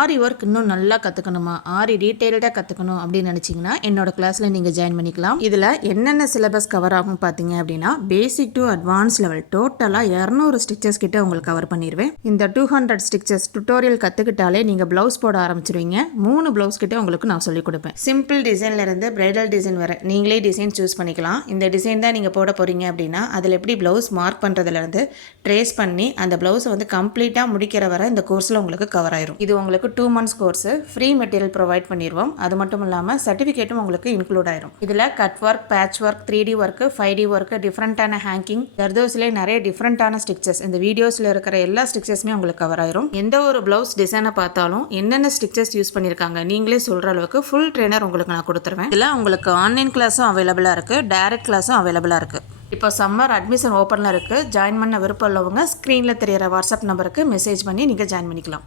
ஆரி work இன்னும் நல்லா கற்றுக்கணுமா, ஆரி டீட்டெயில்டாக கற்றுக்கணும் அப்படின்னு நினச்சிங்கன்னா என்னோட கிளாஸில் நீங்கள் ஜாயின் பண்ணிக்கலாம். இதில் என்னென்ன சிலபஸ் கவர் ஆகும் பார்த்தீங்க அப்படின்னா, பேசிக் டு அட்வான்ஸ் லெவல் டோட்டலாக 200 ஸ்டிச்சஸ் கிட்ட உங்களுக்கு கவர் பண்ணிடுவேன். இந்த 200 ஸ்டிச்சஸ் டுட்டோரியல் கற்றுக்கிட்டாலே நீங்கள் ப்ளவுஸ் போட ஆரம்பிச்சிருவீங்க. 3 ப்ளவுஸ் கிட்ட உங்களுக்கு நான் சொல்லிக் கொடுப்பேன். சிம்பிள் டிசைன்லேருந்து பிரைடல் டிசைன் வர நீங்களே டிசைன் சூஸ் பண்ணிக்கலாம். இந்த டிசைன் தான் நீங்கள் போட போகிறீங்க அப்படின்னா அதில் எப்படி ப்ளவுஸ் மார்க் பண்ணுறதுலேருந்து ட்ரேஸ் பண்ணி அந்த ப்ளவுஸை வந்து கம்ப்ளீட்டாக முடிக்கிற வர இந்த கோர்ஸில் உங்களுக்கு கவர் ஆயிரும். இது உங்களுக்கு 2 months course, free material provide பண்ணிடுவோம். அது மட்டும் இல்லாமல் சர்டிஃபிகேட்டும் உங்களுக்கு இன்க்ளூட் ஆயிரும். இதில் cut work, patch work, 3D work, 5D work, டிஃப்ரெண்ட்டான ஹேங்கிங், ஜர்தோஸ்லேயே நிறைய டிஃப்ரெண்ட்டான ஸ்டிச்சஸ், இந்த வீடியோஸில் இருக்கிற எல்லா ஸ்டிச்சஸுமே உங்களுக்கு கவர் ஆயிரும். எந்த ஒரு ப்ளவுஸ் டிசைனை பார்த்தாலும் என்னென்ன ஸ்டிச்சஸ் யூஸ் பண்ணியிருக்காங்க நீங்களே சொல்கிற அளவுக்கு ஃபுல் ட்ரெயினர் உங்களுக்கு நான் கொடுத்துருவேன். இதில் உங்களுக்கு ஆன்லைன் கிளாஸும் அவைலபிளாக இருக்குது, டைரக்ட் கிளாஸும் அவைலபிளாக இருக்குது. இப்போ சம்மர் அட்மிஷன் ஓப்பனில் இருக்குது. ஜாயின் பண்ண விருப்பம் உள்ளவங்க ஸ்க்ரீனில் தெரியிற வாட்ஸ்அப் நம்பருக்கு மெசேஜ் பண்ணி நீங்கள் ஜாயின் பண்ணிக்கலாம்.